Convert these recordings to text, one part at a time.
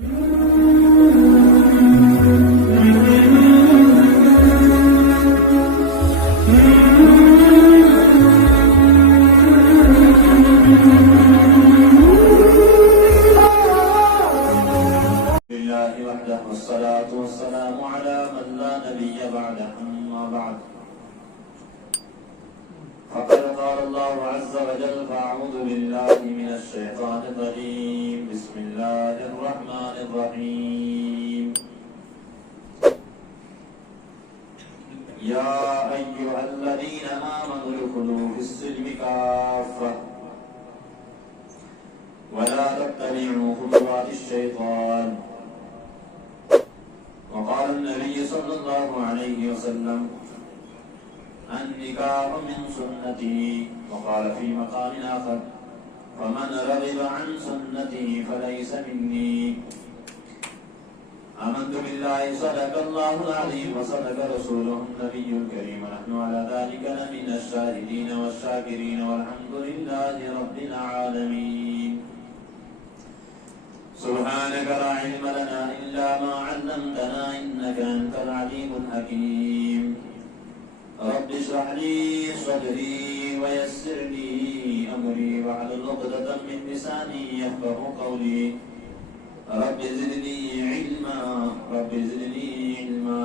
والصلاة والسلام على من لا نبي بعده أما بعد فقد قال الله عز وجل فأعوذ بالله من الشيطان الرجيم بسم الله الرحمن الرحيم يا أيها الذين آمنوا ادخلوا في السلم كافة ولا تتبعوا خطوات الشيطان وقال النبي صلى الله عليه وسلم النكاح من سنتي وقال في مقام آخر فمن رغب عن سنتي فليس مني آمنت بالله صدق الله العظيم وصدق رسوله النبي الكريم ونحن على ذلك لمن الشاهدين والشاكرين والحمد لله رب العالمين سبحانك لا علم لنا إلا ما علمتنا إنك أنت العليم الحكيم رب اشرح لي صدري ويسر لي أمري واحلل عقدة من لساني يفقهوا قولي رب زدني علما رب زدني علما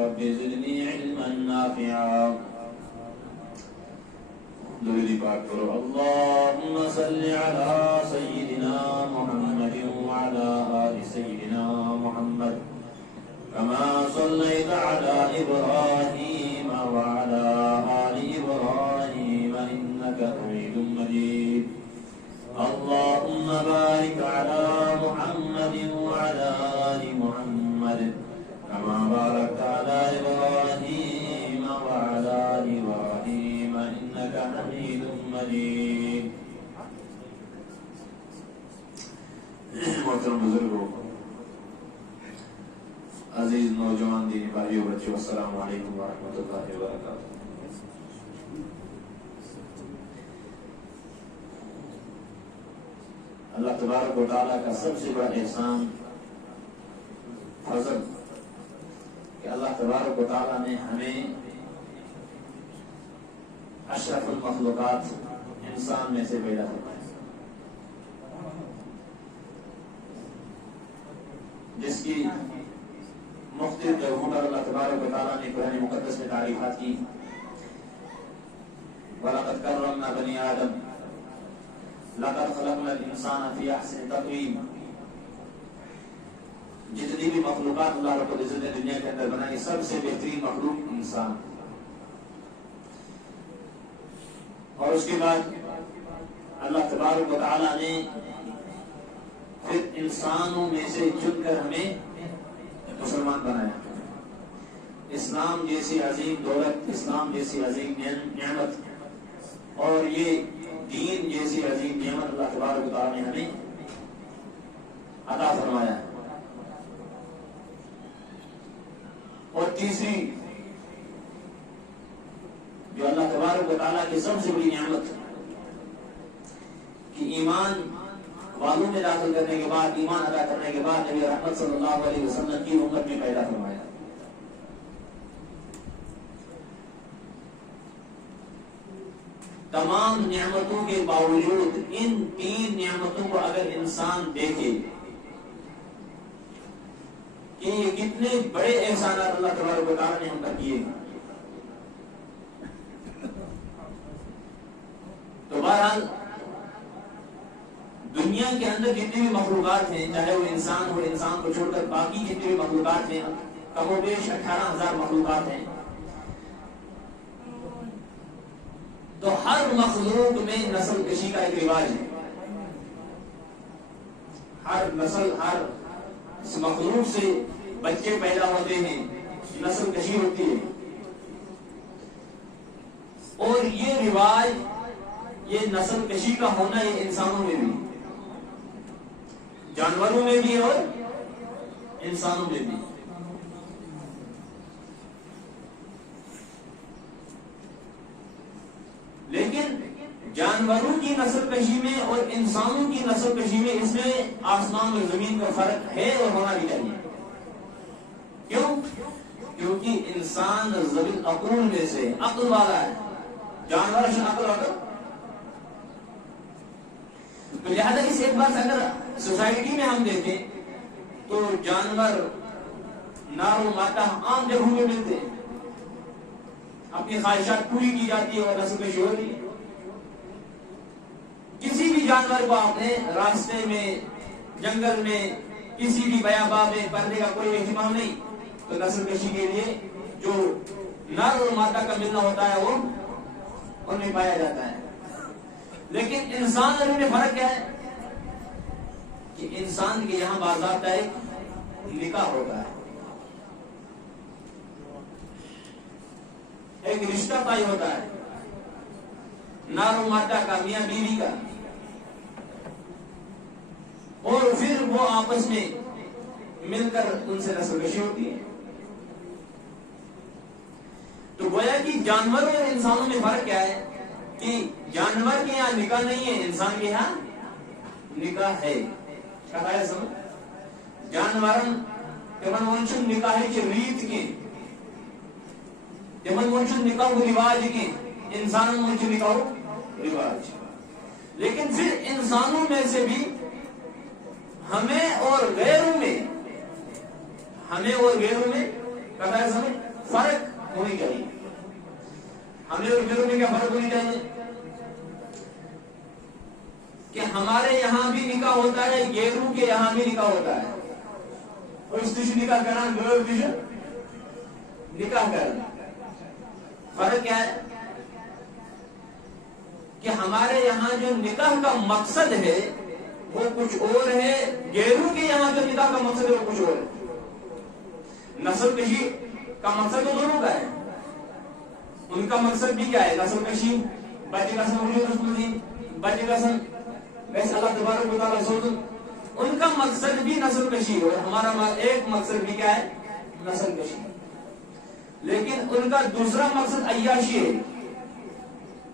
رب زدنی علما نافعا. درود پاک کرو. اللهم صل على سيدنا محمد وعلى آل سيدنا محمد كما صليت على إبراهيم وعلى آل إبراهيم إنك حميد مجيد. اللهم بارك على محمد وعلى آل محمد كما باركت على إبراهيم وعلى آل إبراهيم إنك حميد مجيد. محترم بزرگوں، عزیز نوجوان دینی بھائیوں بچوں، السلام علیکم ورحمۃ اللہ وبرکاتہ. اللہ تبارک و تعالیٰ کا سب سے بڑا احسان فضل کہ اللہ تبارک و تعالیٰ نے ہمیں اشرف المخلوقات انسان میں سے پیدا فرمایا، جس کی مختلف جگہوں پر اللہ تبارک و تعالیٰ نے قرآن مقدس میں تعریفات کی. وَلَقَدْ كَرَّمْنَا بَنِي آدَمَ لَقَدْ خَلَقْنَا الْإِنسَانَ فِي أَحْسَنِ تَقْوِيمٍ. جتنی بھی مخلوقات اللہ رب العزت نے دنیا کے اندر بنائی، سب سے بہترین مخلوق انسان. اور اس کے بعد اللہ تبارک و تعالیٰ نے پھر انسانوں میں سے چن کر ہمیں مسلمان بنایا. اسلام جیسی عظیم دولت، اسلام جیسی عظیم نعمت اور یہ دین جیسی عظیم نعمت اللہ تبارک و تعالیٰ نے ہمیں عطا فرمایا. اور تیسری جو اللہ تبارک و تعالیٰ کی سب سے بڑی نعمت کہ ایمان والوں میں داخل کرنے کے بعد، ایمان ادا کرنے کے بعد نبی رحمت صلی اللہ علیہ وسلم کی امت میں پیدا فرمایا. تمام نعمتوں کے باوجود ان تین نعمتوں کو اگر انسان دیکھے کہ یہ کتنے بڑے احسانات اللہ تبارک و تعالیٰ نے ہم پر کیے، تو بہرحال دنیا کے اندر جتنے بھی مخلوقات ہیں، چاہے وہ انسان ہو، انسان کو چھوڑ کر باقی جتنے بھی مخلوقات ہیں، کم و بیش 18,000 مخلوقات ہیں، تو ہر مخلوق میں نسل کشی کا ایک رواج ہے. ہر نسل، ہر اس مخلوق سے بچے پیدا ہوتے ہیں، نسل کشی ہوتی ہے. اور یہ رواج، یہ نسل کشی کا ہونا، یہ انسانوں میں بھی، جانوروں میں بھی اور انسانوں میں بھی. لیکن جانوروں کی نسل کشی میں اور انسانوں کی نسل کشی میں اس میں آسمان اور زمین کا فرق ہے اور ہونا بھی چاہیے. کیوں؟ کیونکہ انسان ذوی العقول میں سے عقل والا ہے، جانور سے عقل والا. تو لہذا اس اعتبار سے اگر سوسائٹی میں ہم دیکھیں تو جانور نار و مادہ عام جگہوں میں ملتے ہیں، اپنی خواہشات پوری کی جاتی ہے اور نسل کشی ہو رہی ہے. کسی بھی جانور کو آپ نے راستے میں، جنگل میں، کسی بھی بیاباں میں پڑنے کا کوئی اہتمام نہیں، تو نسل کشی کے لیے جو نر اور مادہ کا ملنا ہوتا ہے وہ ان میں پایا جاتا ہے. لیکن انسان اور ان میں فرق کیا ہے کہ انسان کے یہاں باضابطہ ایک نکاح ہوتا ہے، ایک رشتہ طے ہوتا ہے نر و مادہ کا، میاں بیوی کا، اور پھر وہ آپس میں مل کر ان سے نسل کشی ہوتی ہے. تو گویا کہ جانوروں اور انسانوں میں فرق کیا ہے کہ جانور کے یہاں نکاح نہیں ہے، انسان کے یہاں نکاح ہے. جانورن تمن ون نکاح ریت کی، تمن ون نکاح رواج کی، انسانن ون نکاح رواج. لیکن پھر انسانوں میں سے بھی ہمیں اور غیروں میں فرق ہونی چاہیے. ہمیں اور غیروں میں کیا فرق ہونی چاہیے کہ ہمارے یہاں بھی نکاح ہوتا ہے، غیروں کے یہاں بھی نکاح ہوتا ہے. اور اس دش نکاح کرنا، غیر دش نکاح کرنا. فرق کیا ہے کہ ہمارے یہاں جو نکاح کا مقصد ہے وہ کچھ اور ہے، غیروں کے یہاں جو نکاح کا مقصد ہے وہ کچھ اور ہے. نسل کشی کا مقصد تو دونوں کا ہے. ان کا مقصد بھی کیا ہے؟ نسل کشی، بچے کا سن بچے کا سن ویسے اللہ تبارک و تعالیٰ سوچ، ان کا مقصد بھی نسل کشی ہے، ہمارا ایک مقصد بھی کیا ہے؟ نسل کشی. لیکن ان کا دوسرا مقصد عیاشی ہے.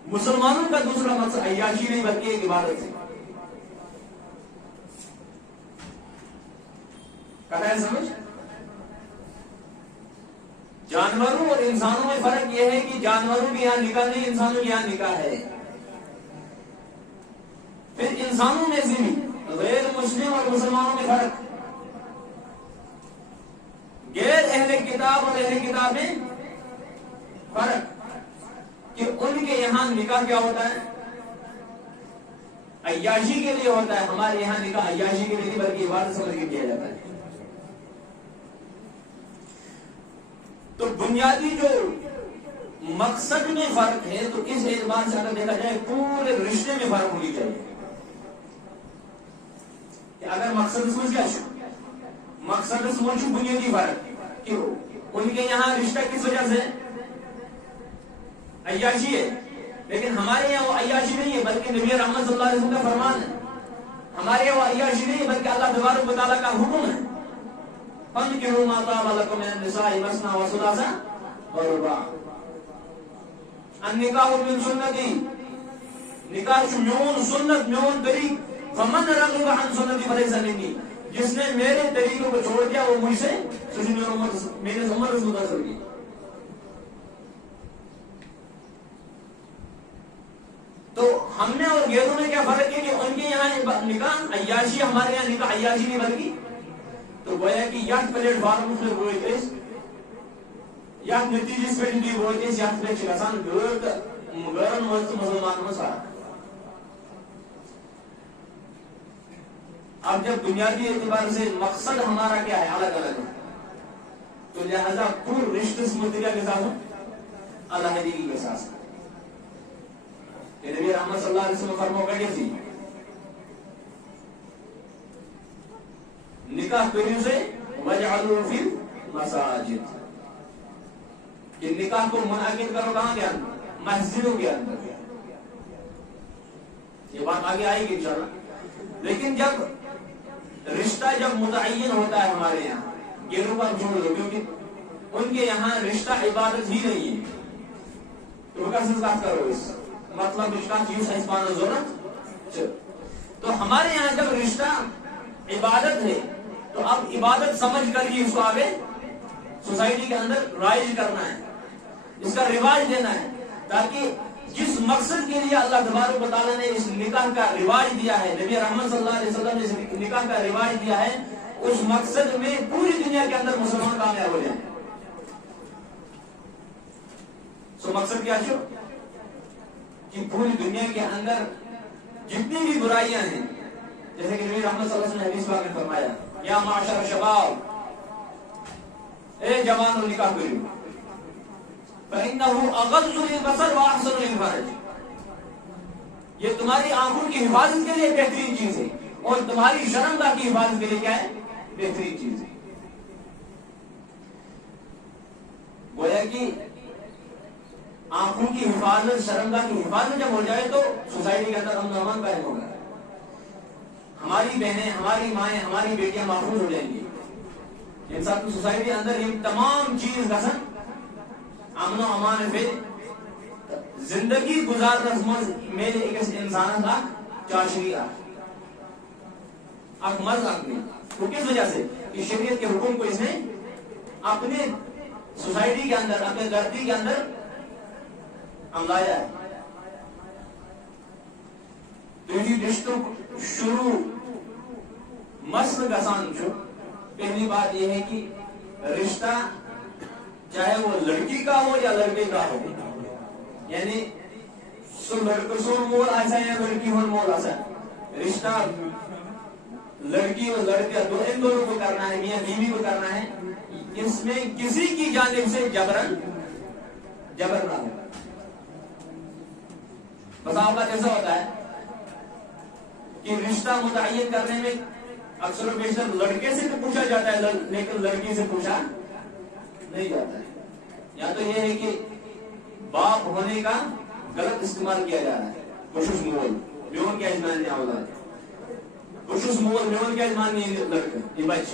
مسلمانوں کا دوسرا مقصد عیاشی نہیں بلکہ ایک عبادت ہے. سمجھ؟ جانوروں اور انسانوں میں فرق یہ ہے کہ جانوروں کے یہاں نکاح نہیں، انسانوں کے یہاں نکاح ہے. پھر انسانوں میں سے بھی غیر مسلم اور مسلمانوں میں فرق. غیر اہل کتاب اور اہل کتاب میں فرق کہ ان کے یہاں نکاح کیا ہوتا ہے؟ عیاشی کے لیے ہوتا ہے. ہمارے یہاں نکاح عیاشی کے لیے نہیں بلکہ عبادت سمجھ کے کیا جاتا ہے. تو بنیادی جو مقصد میں فرق ہے تو اس اعتبار سے اگر دیکھا جائے پورے رشتے میں فرق ہونی چاہیے. کہ اگر مقصد سمجھ گیا مقصد سمجھ بنیادی فرق کہ ان کے یہاں رشتہ کس وجہ سے عیاشی ہے، لیکن ہمارے یہاں وہ عیاشی نہیں ہے بلکہ نبی رحمت صلی اللہ علیہ وسلم کا فرمان ہے. ہمارے یہاں وہ عیاشی نہیں ہے بلکہ اللہ تبارک و تعالیٰ کا حکم ہے. فانكحوا ما طاب لكم من النساء مثنى وثلاث ورباع. النکاح من سنتی، نکاح میون سنت، میون طریق. فمن رغب عن سنتی فلیس منی. جس نے میرے طریقوں کو چھوڑ دیا وہ مجھ سے میرے امت سے متاثر کی. تو ہم نے اور غیروں میں کیا فرق ہے کہ ان کے یہاں نکاح عیاشی، ہمارے یہاں نکاح عیاشی نہیں بلکہ. تو گویا کہ یک پلیٹ فارم سے گوئے تھے یک نتیجے سے بھی گوئے تھے یک پلیٹ شکسان گرن ملت مسلمان میں سارا. اب جب بنیادی اعتبار سے مقصد ہمارا کیا ہے الگ الگ ہے تو لہذا پور رشتے سمتریہ کے ساتھ علیحدگی کے ساتھ نبی رحمت صلی اللہ علیہ وسلم فرمو کہی تھی نکاح کریوں سے وجعلوا فی المساجد، کہ نکاح کو منعقد کرو کہاں کے اندر؟ مسجدوں کے اندر. یہ بات آگے آئے گی انشاءاللہ. لیکن جب رشتہ جب متعین ہوتا ہے ہمارے یہاں، غیروں کا چھوڑ دو کیونکہ ان کے یہاں رشتہ عبادت ہی نہیں ہے تو کیسے بات کرو اس مطلب رشتہ چیز ہے اسپان ضرورت. تو ہمارے یہاں جب رشتہ عبادت ہے تو اب عبادت سمجھ کر ہی اس کو آگے سوسائٹی کے اندر رائج کرنا ہے, اس کا رواج دینا ہے, تاکہ جس مقصد کے لیے اللہ تبارک و تعالیٰ نے اس نکاح کا رواج دیا ہے, نبی رحمت صلی اللہ علیہ وسلم نے اس نکاح کا رواج دیا ہے, اس مقصد میں پوری دنیا کے اندر مسلمان کامیاب ہو جائیں. سو مقصد کیا چھو کہ پوری دنیا کے اندر جتنی بھی برائیاں ہیں, جیسے کہ نبی رحمت صلی اللہ علیہ وسلم نے حدیث پاک میں فرمایا, یا معاشر شباب, اے جوانوں نکاح کرو, فإنه أغض للبصر وأحسن للفرج, یہ تمہاری آنکھوں کی حفاظت کے لیے بہترین چیز ہے, اور تمہاری شرمگاہ کی حفاظت کے لیے کیا ہے, بہترین چیز ہے. گویا کہ آنکھوں کی حفاظت, شرمگاہ کی حفاظت جب ہو جائے تو سوسائٹی کے اندر امن و امان قائم ہوگا, ہماری بہنیں, ہماری مائیں, ہماری بیٹیاں محفوظ ہو جائیں گی. انسان کی سوسائٹی کے اندر یہ تمام چیز گسن امن و امان پہ زندگی گزارنس میں ایک انسان تھا چاشری اک مرد اپنی, تو کس وجہ سے کہ شریعت کے حکم کو اس نے اپنے سوسائٹی کے اندر, اپنے دھرتی کے اندر لایا ہے. تو یہ رشتوں شروع مسل گسان چھو. پہلی بات یہ ہے کہ رشتہ چاہے وہ لڑکی کا ہو یا لڑکے کا ہو, یعنی سو لڑکوں سو مول ایسا ہے یا لڑکی ہو مول ایسا, رشتہ لڑکی اور لڑکا دو ان دونوں کو کرنا ہے, میاں بیوی کو کرنا ہے, اس میں کسی کی جانب سے جبر نہ ہو. بس آپ کا ایسا ہوتا ہے کہ رشتہ متعین کرنے میں اکثر و بیشتر لڑکے سے تو پوچھا جاتا ہے, لیکن لڑکی سے پوچھا نہیں جاتا ہے. یا تو یہ ہے کہ باپ ہونے کا غلط استعمال کیا جا رہا ہے, خصوص مول میون کیا اجمان نہیں ہوتا ہے, خصوص مول میون کیا اجمان نہیں لڑکے, یہ بچ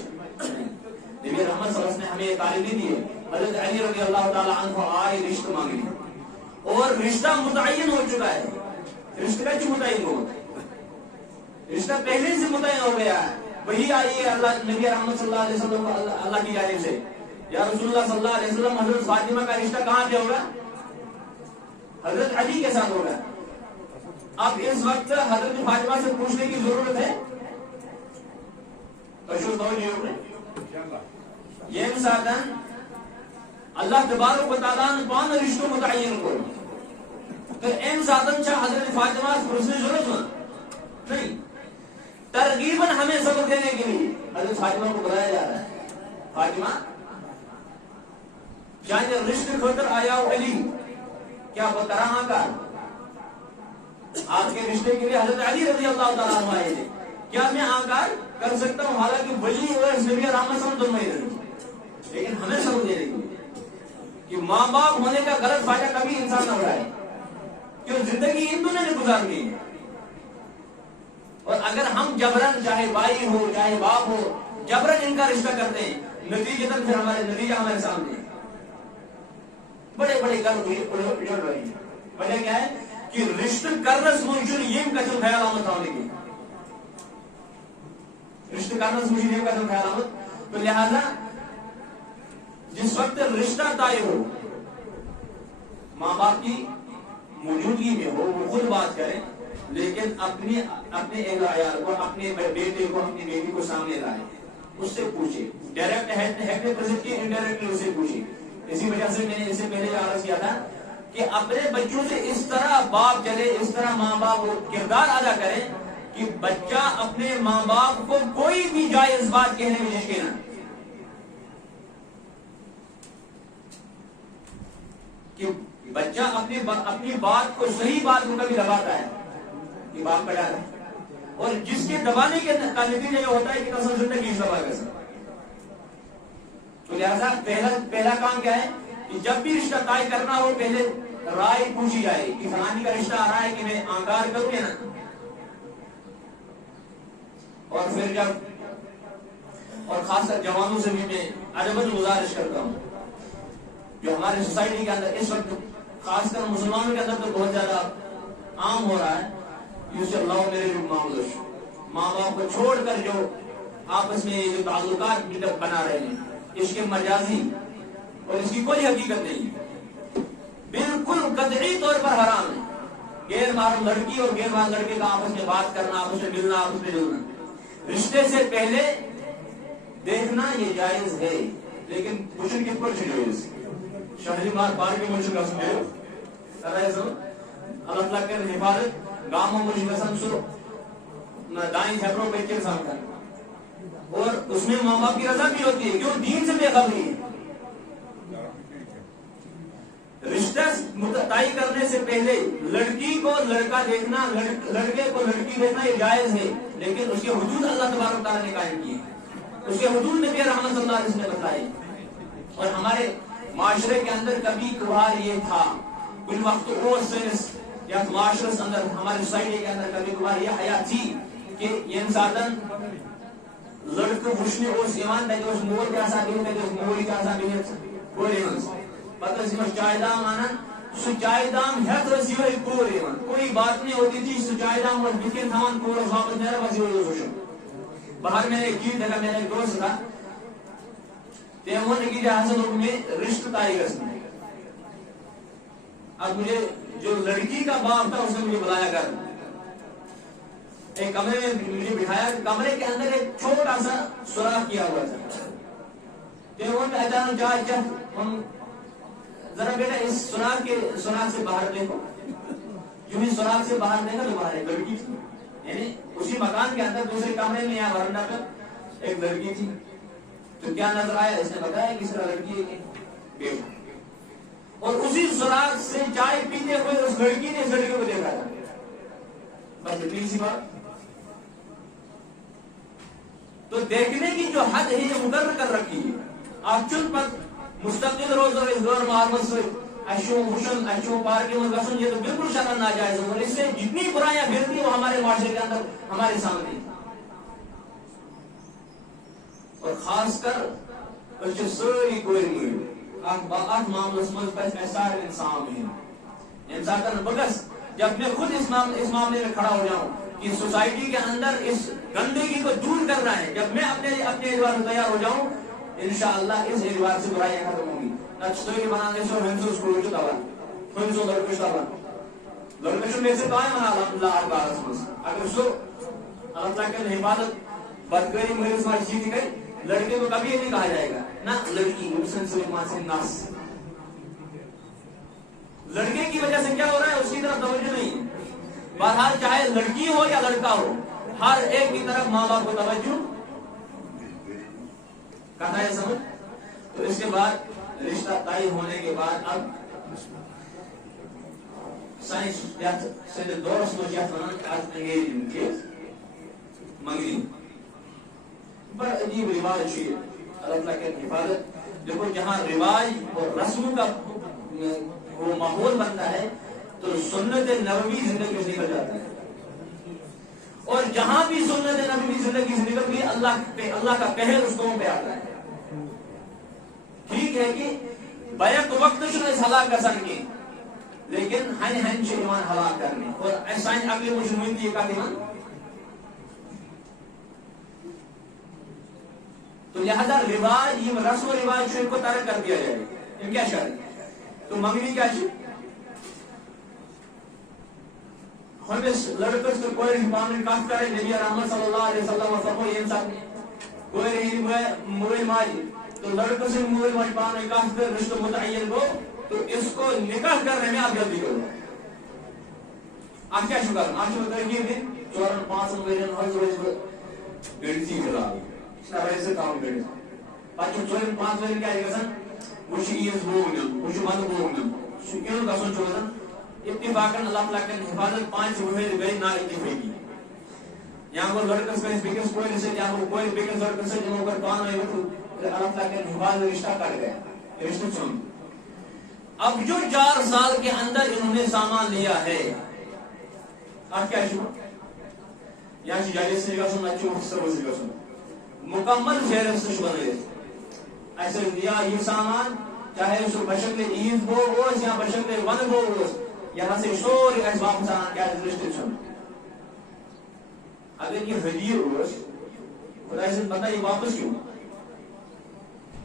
نبی رحمت صلی اللہ علیہ وسلم نے ہمیں یہ تعلیم دی ہے. حضرت علی رضی اللہ تعالی عنہ آئے رشتہ مانگنے, اور رشتہ متعین ہو چکا ہے. رشتہ کا کیوں متعین ہو, رشتہ پہلے سے متعین ہو گیا ہے. وہی آئی ہے اللہ نبی رحمت صلی اللہ علیہ وسلم اللہ کی جانب سے, یا رسول اللہ صلی اللہ علیہ وسلم حضرت فاطمہ کا رشتہ کہاں پہ ہوگا, حضرت علی کے ساتھ ہوگا. اب اس وقت حضرت فاطمہ سے پوچھنے کی ضرورت ہے, یہ مسادن اللہ تبارک و تعالیٰ نے پان رشتوں متعین کو, پھر این سادن چاہ حضرت فاطمہ سے پوچھنے کی ضرورت نہیں. ترغیباً ہمیں سبق دینے کے لیے حضرت فاطمہ کو بلایا جا رہا ہے. فاطمہ یعنی رشتے خاطر آیا ہو علی, کیا بتراہاں کا آپ کے رشتے کے لیے حضرت علی رضی اللہ تعالیٰ عنہ آئے تھے, کیا میں آنکار کر سکتا ہوں, حالانکہ ولی اور نبی رحمت صلی اللہ علیہ وسلم, لیکن ہمیں سبق دینے کے لیے کہ ماں باپ ہونے کا غلط فائدہ کبھی انسان نہ اٹھائے, کیوں زندگی ان دونوں نے گزارنی ہے. اور اگر ہم جبرن, چاہے بھائی ہو چاہے باپ ہو, جبرن ان کا رشتہ کرتے ہیں, نتیجتاً پھر نتیجہ ہمارے سامنے بڑے بڑے گھر اجڑ رہے ہیں. وجہ کیا ہے کہ رشتہ کرنس منشن یم کا جو خیال آمد ہونے کی, رشتہ کرنس منشن یم کا جو خیال آمد. تو لہذا جس وقت رشتہ طے ہو, ماں باپ کی موجودگی میں ہو, وہ خود بات کریں, لیکن اپنے عیال کو, اپنے بیٹے کو, اپنی بیٹی کو سامنے لائے, اس سے پوچھے, ڈائریکٹ ہیڈ نے پریزنٹ کی, انڈائریکٹلی اسے پوچھے. اسی وجہ سے میں نے اس سے پہلے عرض کیا تھا کہ اپنے بچوں سے اس طرح باپ چلے, اس طرح ماں باپ کردار ادا کریں کہ بچہ اپنے ماں باپ کو کوئی بھی جائز بات کہنے میں جھجکے نہ, کہ بچہ اپنی بات کو, صحیح بات کو کبھی دباتا ہے کہ باپ کا ڈر ہے, اور جس کے دبانے کا نتیجہ یہ ہوتا ہے کہ قسم زندگی دبا کر. تو لہذا پہلا کام کیا ہے کہ جب بھی رشتہ طے کرنا ہو, پہلے رائے پوچھی جائے کہ فلانی کا رشتہ آ رہا ہے کہ میں آنکار کروں یا نہ. اور پھر جب, اور خاص کر جوانوں سے بھی میں ادباً گزارش کرتا ہوں, جو ہمارے سوسائٹی کے اندر اس وقت خاص کر مسلمانوں کے اندر تو بہت زیادہ عام ہو رہا ہے یوسف اللہ میرے معاملہ ماں باپ کو چھوڑ کر جو آپس میں جو تعلقات بنا رہے ہیں عشق مجازی اور اس کی کوئی حقیقت نہیں، بالکل قطعی طور پر حرام ہے۔ غیر محرم لڑکی اور غیر محرم لڑکے کا آپس میں بات کرنا، آپس میں ملنا، آپس میں جلنا، رشتے سے پہلے دیکھنا یہ جائز ہے، لیکن پوچھن کس پر جائز شہری مار بار کے مجھے کا سمجھے اللہ تعالیٰ کے حفاظت گاموں مجھے قسم سو دائیں جھگڑوں پہ کے ساتھ کر، اور اس میں ماں باپ کی رضا بھی ہوتی ہے، کیوں دین سے بے خبری ہے۔ رشتہ طے کرنے سے پہلے لڑکی کو لڑکا دیکھنا، لڑکے کو لڑکی دیکھنا یہ جائز ہے، لیکن اس کے حدود اللہ تبارک و تعالیٰ نے قائم کیے، اس کے حدود نبی رحمت صلی اللہ علیہ وسلم نے بتائے۔ اور ہمارے معاشرے کے اندر کبھی کبھار یہ تھا، کچھ وقت یا معاشرے کے اندر، ہماری سوسائٹی کے اندر کبھی کبھار یہ حیا تھی کہ یہ انسان لڑکوں وچھنے اس ایمان تک اس مول کا سا بھی تک اس مولی کا سا بھی کوئی پتہ اس میں چائے دام آنا سو چائے دام ہے تو اس یہ کوئی بات نہیں ہوتی تھی، سو چائے دام اور بکن تھامان کو واپس میرا بس یہ سوچو۔ باہر میں نے ایک چیز دیکھا، میرا ایک دوست تھا تیمون کی جہاز لوگ میں رشتہ طے کرنا۔ اب مجھے جو لڑکی کا باپ تھا اس نے مجھے بلایا کر ایک کمرے میں مجھے بٹھایا، کمرے کے اندر ایک چھوٹا سا سوراخ کیا ہوا تھا۔ تیمون میں اچانک جا ہم ذرا بیٹا اس سوراخ سے باہر دیکھو، جو ہی سوراخ سے باہر دیکھا تو باہر ایک لڑکی تھی، یعنی اسی مکان کے اندر دوسرے کمرے میں یا ورنہ پر ایک لڑکی تھی۔ تو کیا نظر آیا؟ اس نے بتایا کہ اس طرح لڑکی ہے، اور اسی سوراخ سے چائے پیتے ہوئے اس لڑکی نے اس لڑکے کو دیکھا تھا۔ بس اتنی سی بات۔ تو دیکھنے کی جو حد ہے یہ مقرر کر رکھی ہے، آپ چن پر مستقل روزو اس غیر معرفت سے اشو حسن اشو پارکی میں گسن، یہ تو بالکل شرعن ناجائز ہے، اور اس سے جتنی برائیاں پھیلتی وہ ہمارے معاشرے کے اندر ہمارے سامنے، اور خاص کر اس سے ساری کوئی نہیں آت معاملس مز پہ سارے انسان ہیں انسان کا بگس۔ جب میں خود اس معاملے میں کھڑا ہو جاؤں کہ سوسائٹی کے اندر اس گندگی کو دور کرنا ہے، جب میں اپنے اعتبار سے تیار ہو جاؤں انشاءاللہ اس اعتبار سے برائیاں ختم ہوں گی۔ نچتوئی بنانے سے ہنسو سکولو جو دوا ہنسو لڑکش دوا لڑکشن میں سے قائم ہے الحمدللہ آپ کا رسمس اگر سو اللہ تعالیٰ کے حفاظت بدگری مریض مار چیزی گئی، لڑکے کو کبھی نہیں کہا جائے گا نہ لڑکی مسلم سے ماسن ناس، لڑکے کی وجہ سے کیا ہو رہا ہے اس کی طرف توجہ نہیں۔ بہرحال چاہے لڑکی ہو یا لڑکا ہو، ہر ایک کی طرف ماں باپ کو توجہ کہتا ہے سمجھ۔ تو اس کے بعد رشتہ طے ہونے کے بعد اب سائنس سے دورس میں کیا فنان آج انگیجمنٹ کے منگنی بڑا عجیب رواج ہے، اللہ تعالیٰ کے حفاظت۔ دیکھو جہاں رواج اور رسموں کا وہ ماحول بنتا ہے تو سنت نبوی زندگی سے نکل جاتا ہے، اور جہاں بھی سنت نبوی زندگی سے نکل گئی اللہ کا قہر اس قوم پہ آتا ہے۔ ٹھیک ہے کہ بیک وقت اس ہلاک کا سن کی، لیکن ہن سے ایمان ہلاک کرنے اور ایسا اگلے مجرمین کی ایک ایمان، تو لہذا رواج یہ رسم و رواج کو ترک کر دیا جائے۔ یہ کیا شرط؟ تو منگنی کیا چیز ہمیں لڑکس تو کوئی پانی کاف کرے، نبی رحمت صلی اللہ علیہ وسلم فرمائے یہ انسان کوئی رہی موبائل ماج تو لڑکوں سے موبائل ماج پانی کاف کر رشتہ متعین کو، تو اس کو نکاح کرنے میں آپ جلدی کرو۔ آپ کیا شکر آپ شکر کریں گے چورن پانچ مہینے ہر روز گڑی تھی کھلا اس کا وجہ سے کام کرے پانچ چورن پانچ مہینے کیا گژھان وہ چیز بوگن وہ مند بوگن کیوں گژھان چوزن اتفاقاً اللہ تعالیٰ کی حفاظت 5 مہینے گئی نا اتفاقی یہاں وہ لڑکس کا بیکس کوئی سے یہاں وہ کوئی بیکس لڑکس سے جمع کر پان ہوئے تو اللہ تعالیٰ کے حفاظت رشتہ کٹ گیا رشتہ چون۔ اب جو 4 سال کے اندر انہوں نے سامان لیا ہے آپ کیا شکر یہاں سے جائے سے گا سن اچھو سب سے گا سن مکمل فہرست بنے ایسے لیا یہ سامان چاہے اس بشکل عید ہو یا بشکل ون ہو یہاں سے سوری اس واپس آنا کیا رشتے چھن اگر یہ ہدیہ ہوس خدا سے پتہ یہ واپس کیوں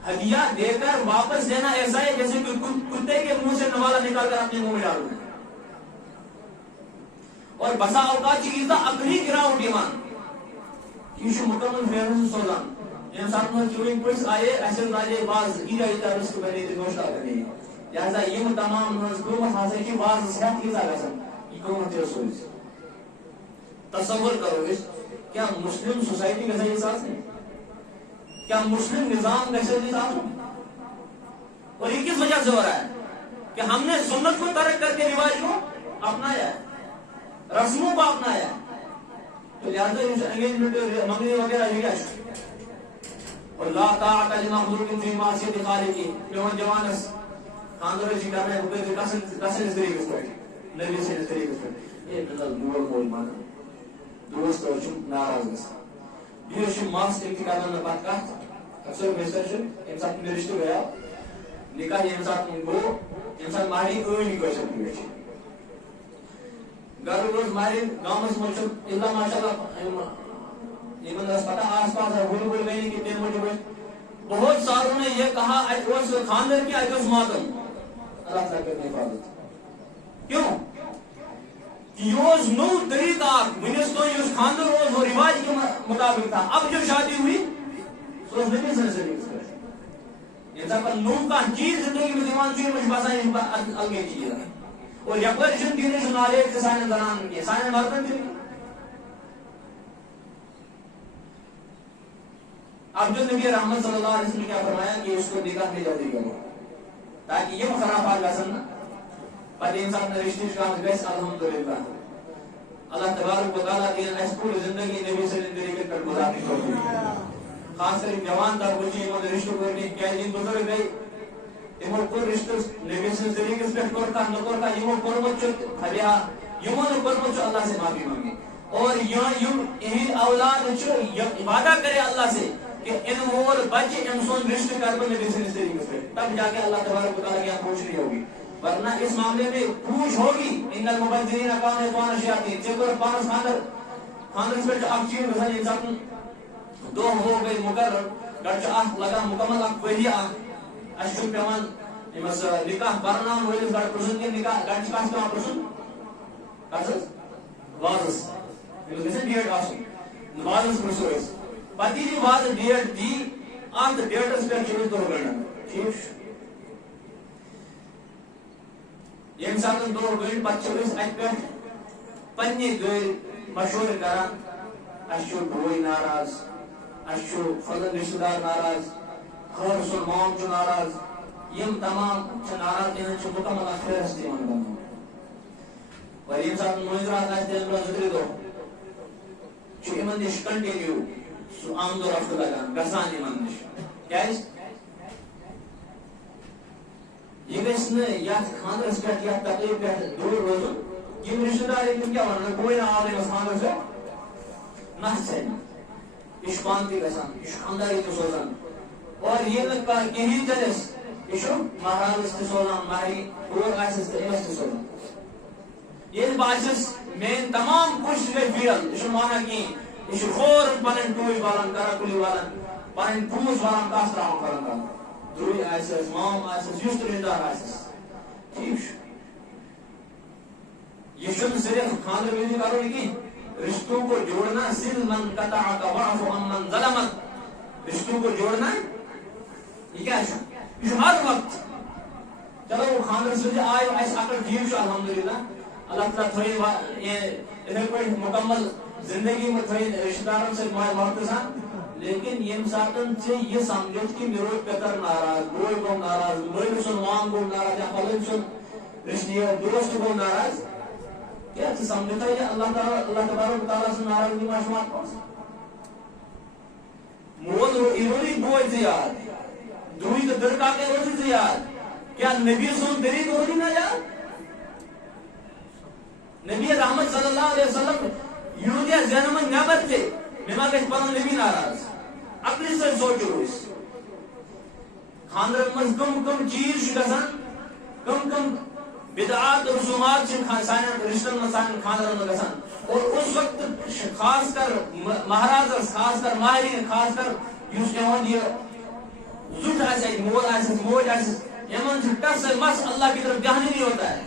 ہدیہ دے کر واپس دینا ایسا ہے جیسے کہ کتے کے منہ سے نوالا نکال کر اپنے منہ میں ڈال دیں اور بسا اوقات چیز دا اپنی گراؤنڈ ایمان یہ مکمل فیرن سوزان انسان میں چوئنگ پوائنٹس آئے ایسے راجے باز ایجا ایجا رسک بنے تھے گوشتا کرنے لہذا یہ تمام قومت حاصل کی باز صحت ایزا گسن یہ قومت رسول تصور کرو اس کیا مسلم سوسائٹی کا صحیح ساتھ ہے کیا مسلم نظام کا صحیح ساتھ ہے اور یہ کس وجہ سے ہو رہا ہے کہ ہم نے سنت کو ترک کر کے رواج کو اپنایا ہے رسموں کو اپنایا ہے تو لہذا انگیجمنٹ منگنی وغیرہ یہ کیا اور لا طاعت لمخلوق فی معصیت خالق جوان جوانس خاندر جی کرنا ہے کسن اس طریقے سے نبی سے اس طریقے سے یہ بدل دور مول مانا دوست اور چم ناراض گسا یہ چھ ماس ایک کرنا نہ بات کا اکثر میسج انسان میں رشتہ گیا نکاح انسان کو انسان ماری کوئی نہیں کوئی سکتی ہے گھر روز ماری گاؤں میں سمجھ اللہ ماشاءاللہ ایمن رس پتہ آس پاس ہے بھول بھول گئی کتنے موٹے بہت ساروں نے یہ کہا اجوز خاندر کی اجوز ماتم اللہ تعالیٰ کی حفاظت کیوں یوز نو طریقہ منستو یوز خاندر روز و رواج کے مطابق تھا اب جو شادی ہوئی سوز نبی سے نصیب یہ تھا نو کا چیز زندگی میں دیوان چیز مجھ باسا یہ الگے چیز ہے اور یہ پر جن دین سنالے کے سائن زنان کے سائن مردن تھی اب جو نبی رحمت صلی اللہ علیہ وسلم نے کیا فرمایا کہ اس کو نکاح میں جلدی کرو تاکہ یہ خرافات لسن پر انسان نے رشتے کا گیس الحمدللہ اللہ تبارک و تعالیٰ دین اس پوری زندگی نبی صلی اللہ علیہ وسلم کر گزارنی ہوتی خاص کر جوان تر بچی انہوں نے رشتوں کرنے کیا دن گزر گئی انہوں کو رشتہ نبی صلی اللہ علیہ وسلم پر کرتا نکور کا یہ قربت جو خلیہ یہ نے قربت جو اللہ سے معافی مانگی اور یہ اولاد جو وعدہ کرے اللہ سے کہ ان مول بچے انسان رشتہ کر بنے نبی صلی اللہ علیہ وسلم تب جا کے اللہ تبارک و تعالیٰ کی پوچھ نہیں ہوگی ورنہ اس معاملے میں پوچھ ہوگی ان المبذرین کانوا اخوان الشیاطین چکر پانس خاندر سے جو اک چیز مثلا انسان دو ہو گئی مقرر گرچہ اخ لگا مکمل اک وحی اخ اشو پیمان امس نکاح برنام ہوئی گھر پرسن کے نکاح گرچہ کاس پیمان پرسن کاسس وازس یہ ڈیٹ آسن وازس پرسوئس پتی جی was date the on the dates پہ چوبیس دور گھنٹہ ٹھیک یہ انسان دور گھنٹہ پتہ چوبیس ات پہ پنی گھر مشہور کران اشو بوئی ناراض اشو فضل رشتہ دار ناراض خور سن مام چھ ناراض یم تمام چھ ناراض ان چھ مکمل افیرس دیوان کرنا اور انسان منظرات آج دن روز اتری دو چھ ایمن دیش کنٹینیو سو آمد و رفت لگان گسان ایمن دیش کیا ہے یہ گیس نے یا خاندرس پیٹ یا تقریب پیٹ دور روزو یہ رشتہ دار ایک کیا ورنہ کوئی نہ آلے بس خاندر سے نہ سین اش پانتی گسان اش خانداری تو سوزان اور یہ لگا کہیں جلس اشو مہراز است سوزان مہری اور آئیس است امست سوزان یہ باشس میں تمام کچھ گئی فیل اشو مانا کی اشو خور پنن ٹوئی والن کراکلی والن پنن پوش والن کاسرا ہم کرن کرن دروی آئیس مام آئیس یوست رندار آئیس ٹھیک یہ شن صرف خاندر میں کرو لیکن رشتوں کو جوڑنا سل من قطع کا وعف من ظلمت رشتوں کو جوڑنا یہ کیا ہے یہ ہر وقت چلو وہ خاندر سے آئے ایسا اکر جیو شو الحمدللہ اللہ تعالیٰ تھوڑی ادھر کوئی مکمل زندگی میں تھوڑی رشتہ داروں سے محتسان لیکن یہ ساتن سے یہ سمجھت کہ میرے پتر ناراض بوئی کو ناراض بوئی سن مام کو ناراض یا فلن سن رشتہ دوست کو ناراض کیا سمجھتا ہے اللہ تعالیٰ اللہ تبارک تعالیٰ سے ناراض نہیں معاشمات پاس مول ایروری بوئی زیاد دوئی تو درکا کے روزی زیاد کیا نبی سن دری تو نہیں نہ یاد نبی رحمت صلی اللہ علیہ وسلم یہودیہ زینمن نیبر تھے مما کچھ پنن نبی ناراض اپنی سے سوچو اس خاندر من کم چیز گسان کم بدعات رسومات سان رشتن میں سان خاندان میں گسان اور اس وقت خاص کر مہاراز خاص کر ماہرین خاص کر اس یہ زٹ آئے مول آئے موج آئے یمن سے ٹس مس اللہ کی طرف دھیان نہیں ہوتا ہے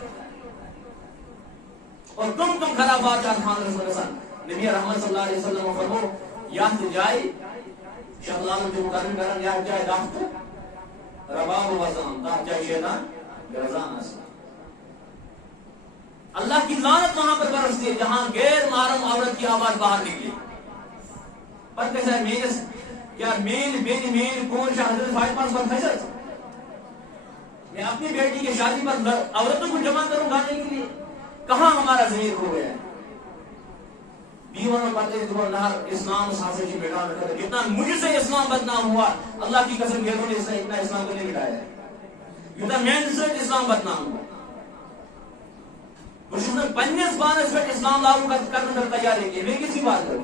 اور تم خرابات خاندان میں گسان نبی رحمت صلی اللہ علیہ وسلم فرمو یات جائے شغلان جو مقرر کرن یات جائے دافت رباب وزن تحت جائے شیطان گرزان اسلام اللہ کی لعنت وہاں پر برستی ہے جہاں غیر محرم عورت کی آواز باہر نکلی پر کیسا ہے مینس کیا مین بین مین کون شاہ حضرت فاطمہ پر فیصل میں اپنی بیٹی کی شادی پر عورتوں کو جمع کروں گانے کے لیے کہاں ہمارا ضمیر کھو گیا ہے بیوانوں پاتے ہیں نہر اسلام سانسے کی بیٹان رکھا ہے جتنا مجھ سے اسلام بدنام ہوا اللہ کی قسم غیروں نے اتنا اسلام کو نہیں مٹایا ہے یوتا مین سے اسلام بدنام ہوا بشن پنس پانس پہ اسلام لاگو کرنے پر تیار ہے کہ میں کسی بات کروں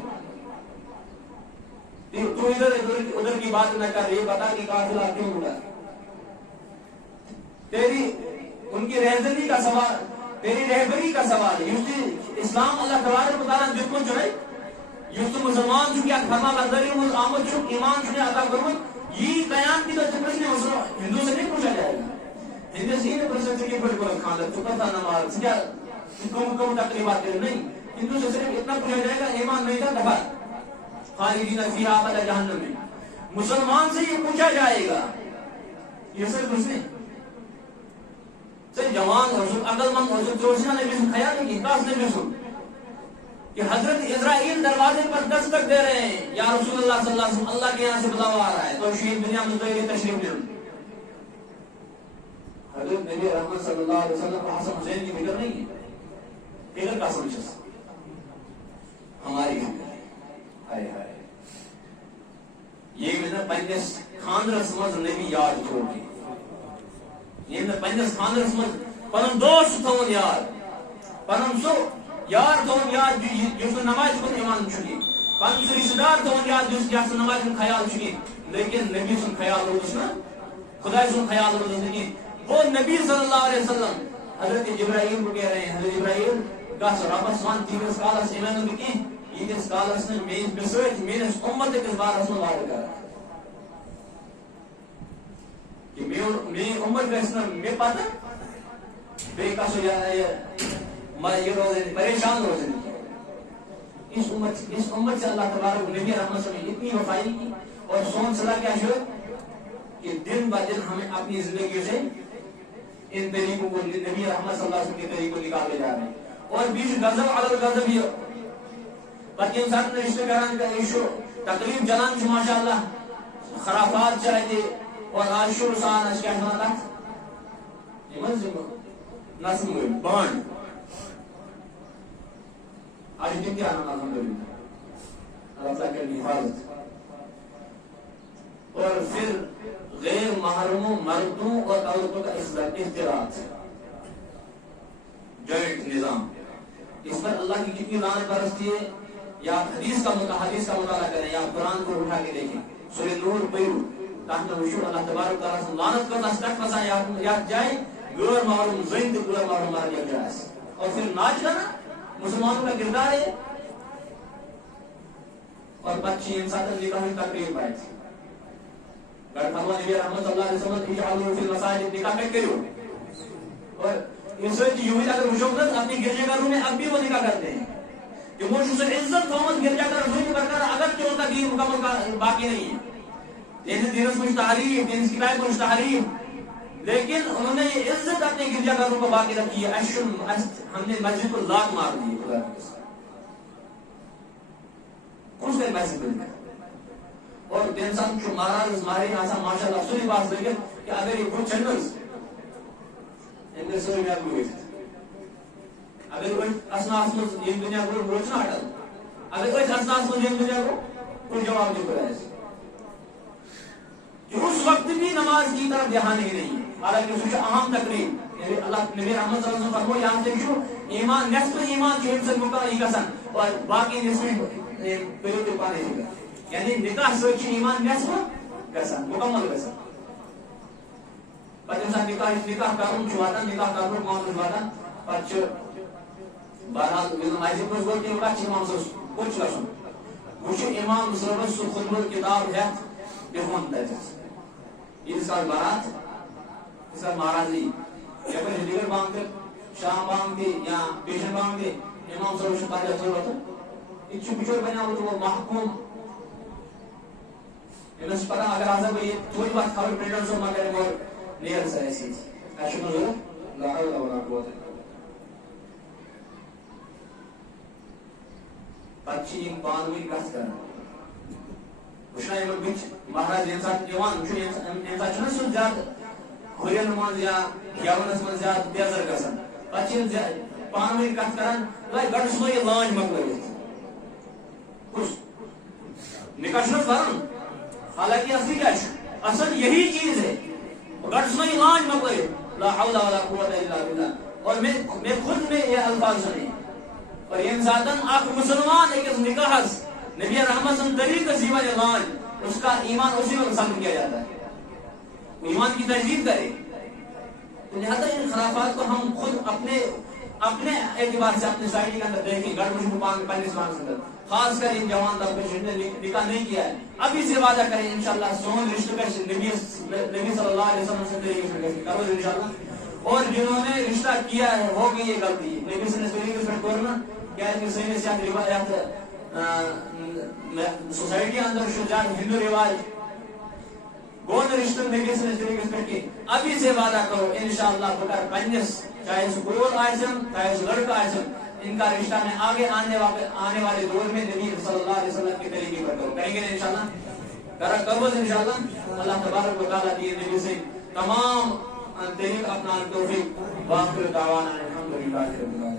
تو ادھر کی بات نہ کر یہ بتا کہ قافلہ کیوں اڑا تیری ان کی رہبری کا سوال تیری رہبری کا سوال ہے یوسف اسلام اللہ تبارک و تعالی دشمن چنے یوسف مسلمان جو کیا فرما برداری وہ آمد جو ایمان جو عطا کرو یہ قیام کی تو پرشن ہندو سے نہیں پوچھا جائے گا ہندو سے نہیں پرشن سے کہ بڑے بڑے خاندان تو پتہ نماز کیا کم تقریبات کرے نہیں ہندو سے صرف اتنا پوچھا جائے گا ایمان نہیں تھا دفع خالدین فیہا ابدا جہنم میں مسلمان سے یہ پوچھا جائے گا یہ صرف کچھ نہیں صرف جوان حضرت عقل مند حضرت جوشنا نے بھی خیال نہیں کی کاس نے بھی سن کہ حضرت اسرائیل دروازے پر دستک دے رہے ہیں یا رسول اللہ صلی اللہ علیہ وسلم اللہ کے یہاں سے بلاوا آ رہا ہے تو شہید دنیا میں تو یہ تشریف لے حضرت نبی رحمت صلی اللہ علیہ وسلم کو حسن حسین کی فکر نہیں ہے فکر کا سمجھ ہماری فکر ہائے ہائے یہ میں پنس خاندرس مز نبی یاد چھوڑ دی یہ میں پنس خاندرس مز پنن دوست تھون یاد پنن سو یار تھون یاد جس نماز کو ایمان چھکی پنن سو رشتہ دار تھون یاد جس نماز کو خیال چھکی لیکن نبی سن خیال ہوگا نا خدا سن خیال ہوگا نہیں وہ نبی صلی اللہ علیہ وسلم حضرت جبرائیل کو کہہ رہے ہیں حضرت جبرائیل گاس رب سبحان تیس کالس ایمان بکی یہ کالس نے میرے امت کس بار اس وعدہ کر کہ میں امت گژھنا میں پتہ بے کس یہ روزے پریشان روزے اس امت سے اللہ تبارک نبی رحمت صلی اللہ علیہ وسلم اتنی وفائی کی اور سون صلاح کیا شو کہ دن با دن ہمیں اپنی زندگی سے ان طریقوں کو نبی رحمت صلی اللہ علیہ وسلم کے طریقوں نکالے جا رہے ہیں اور بیچ غضب علی الغضب ہی باقی انسان نے رشتہ کران کا ایشو تقریب جلان چھ ماشاءاللہ خرافات چاہتے اور عاشور سان اس کیا سنا تھا یہ منظم نسم ہوئے بان آج دن کیا آنا الحمدللہ اللہ تعالیٰ کے حفاظت اور پھر غیر محرموں مردوں اور عورتوں کا اختلاط جوائنٹ نظام اس پر اللہ کی کتنی لعنت برستی ہے یا حدیث کا مطالعہ کریں یا قرآن کو اٹھا کے دیکھیں سورہ نور پڑھو تاکہ وشو اللہ تبارک تعالیٰ سے لعنت کرتا سٹک پسا یا جائے غیر محرم زین غیر محرم مرد یا جائے اور پھر ناچ کرنا مسلمانوں کا کردار ہے اور بچی انسان نکاح کی تقریب آئی تھی اگر فرما نبی رحمت اللہ علیہ وسلم اجعلوا فی المساجد نکاح کرو اور انسان کی یوہی اگر مشوقت اپنی گرجے گھروں میں اب بھی وہ نکاح کرتے ہیں کہ وہ شخص عزت قومت گرجا کر رسول برکر اگر جو ان کا دین مکمل باقی نہیں ہے لیکن دینس کچھ تحریف دینس کی بائے کچھ تحریف لیکن انہوں نے یہ عزت اپنے گرجا گھروں کو باقی رکھی ہے ہم نے مسجد کو لاکھ مار دی خدا کی کچھ دیر مسجد بن اور انسان جو مہاراج ماہرین آسان ماشاءاللہ سنی بات دیکھیں کہ اگر یہ کچھ چینلز ان کے سوری میں آپ ہوئے اگر کوئی اسناس میں یہ دنیا کو روچنا ہٹا اگر کوئی اسناس میں یہ دنیا کو کوئی جواب نہیں کرا ہے کہ اس وقت بھی نماز کی طرف دھیان ہی نہیں ہے حالانکہ اس کا اہم تقریب اللہ نبی رحمت صلی اللہ علیہ وسلم فرمو یہاں سے شو ایمان نصف ایمان کی انسان مکمل کسن اور باقی نصف پہلے تو پانے ہوگا یعنی نکاح سوچ ایمان نصف کسن مکمل کسن پتہ انسان نکاح کرن واتان نکاح کرن قانون واتان پتہ بہرحال ماضی پہ گو تم کت امام صاحب کچھ گھن وچ امام صاحب سہ خطبہ کتاب ہیت بہن تتھ عیدس کال بارات اس کا مہارازی یپر ہندیگر بانگ تہ شام بانگ تہ یا پیشن بانگ تہ امام صاحب پتہ ضرورت یہ بچور بنیامت وہ محکوم امس پتہ اگر ہسا بہ یہ تھوڑی بات خبر پریزیڈنٹ صاحب مگر مگر نیر سا ایسی اچھا ضرورت لا حول ولا قوت پتہ پانوی کت کر وچنا بچ مہاراج انسان سہ زیادہ ہرین من یا گیونس من زیادہ بیزر گژھان پتہ پانوی کت کران گۄڈٕ ژھٕنو یہ لانج مۄکلٲوِتھ کُس نکاح چھُنہ کرُن حالانکہ اصلی کیا اصل یہی چیز ہے گۄڈٕ ژھٕنو یہ لانج مۄکلٲوِتھ لا حول ولا قوت الا باللہ اور میں خود میں یہ الفاظ سنے اور یم ساتن اخ مسلمان ایک نکاحس نبی رحمت سن طریقہ سے یہ لانج اس کا ایمان اسی میں ختم کیا جاتا ہے ایمان کی تجدید کرے تو لہذا ان خرافات کو ہم خود اپنے اعتبار سے اپنے سوسائٹی کے اندر دیکھیں گھر مجھ کو پنس پانس اندر خاص کر ان جوان طبقے جن نے نکاح نہیں کیا ہے ابھی سے وعدہ کریں انشاءاللہ سون رشتہ کا نبی صلی اللہ علیہ وسلم سے طریقے سے کرو انشاءاللہ اور جنہوں نے رشتہ کیا ہے ہو گئی یہ غلطی نبی صلی اللہ علیہ وسلم کرنا کیا ہے کہ سینس یا روایات سوسائٹی اندر شجاع ہندو رواج گون رشتہ نبی صلی اللہ علیہ وسلم کے ابھی سے وعدہ کرو انشاءاللہ بکر پنس چاہے سکول آئسن چاہے لڑکا آئسن ان کا رشتہ میں آگے آنے والے دور میں نبی صلی اللہ علیہ وسلم کے طریقے پر کرو کریں گے انشاءاللہ کرو انشاءاللہ اللہ تبارک و تعالیٰ کی نبی سے تمام طریق اپنا توفیق واخر دعوانا الحمدللہ رب العالمین.